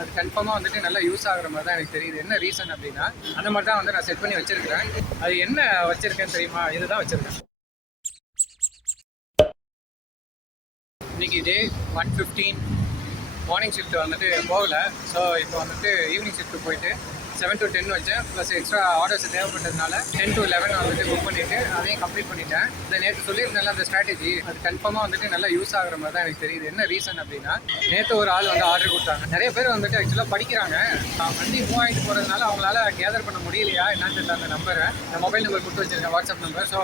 அது கன்ஃபார்மாக வந்துட்டு நல்லா யூஸ் ஆகுற மாதிரி தான் எனக்கு தெரியுது. என்ன ரீசன் அப்படின்னா, அந்த மாதிரி தான் வந்து நான் செட் பண்ணி வச்சிருக்கிறேன். அது என்ன வச்சிருக்கேன்னு தெரியுமா? இதுதான் வச்சிருக்கேன். இன்னைக்கு டே 1:15 மார்னிங் ஷிஃப்ட் வந்துட்டு போகல. ஸோ இப்போ வந்துட்டு ஈவினிங் ஷிஃப்ட் போயிட்டு 7 to 10 வச்சேன். ப்ளஸ் எக்ஸ்ட்ரா ஆர்டர்ஸ் தேவைப்பட்டதுனால 10 to 11 வந்துட்டு புக் பண்ணிவிட்டு அதையும் கம்ப்ளீட் பண்ணிட்டேன். இந்த நேற்று சொல்லியிருந்தேன்ல அந்த ஸ்ட்ராட்டஜி, அது கன்ஃபார்மாக வந்துட்டு நல்லா யூஸ் ஆகுற மாதிரி தான் எனக்கு தெரியுது. என்ன ரீசன் அப்படின்னா, நேற்று ஒரு ஆள் வந்து ஆர்டர் கொடுத்தாங்க. நிறைய பேர் வந்துட்டு ஆக்சுவலாக படிக்கிறாங்க. வண்டி மூவ் ஆகிட்டு போகிறதுனால அவங்களால கேதர் பண்ண முடியலையா என்னன்னு தெரியல. அந்த நம்பரை, இந்த மொபைல் நம்பர் கொடுத்து வச்சிருக்கேன், வாட்ஸ்அப் நம்பர். ஸோ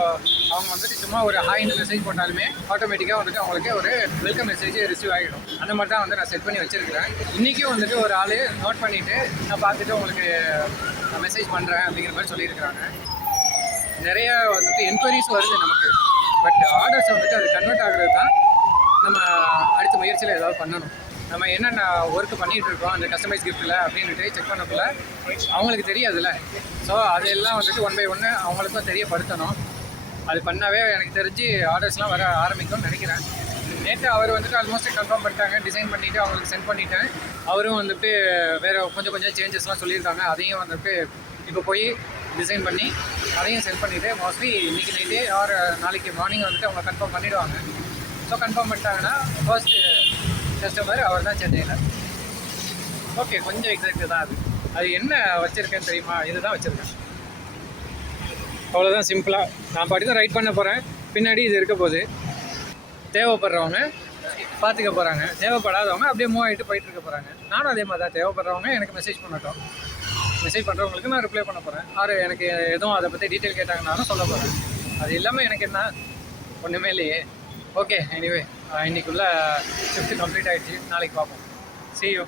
அவங்க வந்துட்டு சும்மா ஒரு ஹாய்னு மெசேஜ் போட்டாலுமே ஆட்டோமேட்டிக்காக வந்துட்டு அவங்களுக்கு ஒரு வெல்கம் மெசேஜ் ரிசீவ் ஆகிடும். அந்த மாதிரி தான் வந்து நான் செட் பண்ணி வச்சிருக்கிறேன். இன்றைக்கும் வந்துட்டு ஒரு ஆள் நோட் பண்ணிவிட்டு நான் பார்த்துட்டு உங்களுக்கு நான் மெசேஜ் பண்ணுறேன் அப்படிங்கிற மாதிரி சொல்லியிருக்கிறாங்க. நிறைய வந்துட்டு என்கொயரிஸ் வருது நமக்கு. பட் ஆர்டர்ஸ் வந்துட்டு அது கன்வெர்ட் ஆகிறது தான் நம்ம அடுத்த முயற்சியில் ஏதாவது பண்ணணும். நம்ம என்னென்ன ஒர்க்கு பண்ணிகிட்டு இருக்கோம் அந்த கஸ்டமைஸ் கிஃப்ட்டில் அப்படின்ட்டு செக் பண்ணக்குள்ள அவங்களுக்கு தெரியாதுல்ல. ஸோ அதெல்லாம் வந்துட்டு ஒன் பை ஒன்று அவங்களுக்கும் தெரியப்படுத்தணும். அது பண்ணாவே எனக்கு தெரிஞ்சு ஆர்டர்ஸ்லாம் வர ஆரம்பிக்கும்னு நினைக்கிறேன். நேற்று அவர் வந்துட்டு ஆல்மோஸ்ட் கன்ஃபார்ம் பண்ணிட்டாங்க. டிசைன் பண்ணிவிட்டு அவங்களுக்கு சென்ட் பண்ணிவிட்டேன். அவரும் வந்துட்டு வேறு கொஞ்சம் சேஞ்சஸ்லாம் சொல்லியிருக்காங்க. அதையும் வந்துட்டு இப்போ போய் டிசைன் பண்ணி அதையும் சென்ட் பண்ணிவிட்டு மோஸ்ட்லி இன்றைக்கி நைட்டே ஆர் நாளைக்கு மார்னிங் வந்துட்டு அவங்க கன்ஃபார்ம் பண்ணிவிடுவாங்க. ஸோ கன்ஃபார்ம் பண்ணிட்டாங்கன்னா ஃபர்ஸ்ட் கஸ்டமர் அவர் தான் சென்னையில். ஓகே, கொஞ்சம் எக்ஸாக்ட் தான் அது. அது என்ன வச்சுருக்கேன்னு தெரியுமா? இதுதான் வச்சுருக்கேன். அவ்வளோதான், சிம்பிளாக. நான் பாட்டி தான் ரைட் பண்ண போகிறேன். பின்னாடி இது இருக்க போகுது. தேவைப்படுறவங்க பார்த்துக்க போகிறாங்க, தேவைப்படாதவங்க அப்படியே மூவ் ஆகிட்டு போயிட்டு இருக்க போகிறாங்க. நானும் அதே மாதிரி தான். தேவைப்படுறவங்க எனக்கு மெசேஜ் பண்ணட்டும். மெசேஜ் பண்ணுறவங்களுக்கு நான் ரிப்ளை பண்ண போகிறேன். ஆறு எனக்கு எதுவும் அதை பற்றி டீட்டெயில் கேட்டாங்கன்னாலும் சொல்ல போகிறேன். அது இல்லாமல் எனக்கு என்ன ஒன்றுமே இல்லையே. ஓகே, எனிவே இன்னைக்குள்ள ஷிஃப்ட் கம்ப்ளீட் ஆகிடுச்சு. நாளைக்கு பார்ப்போம். See you.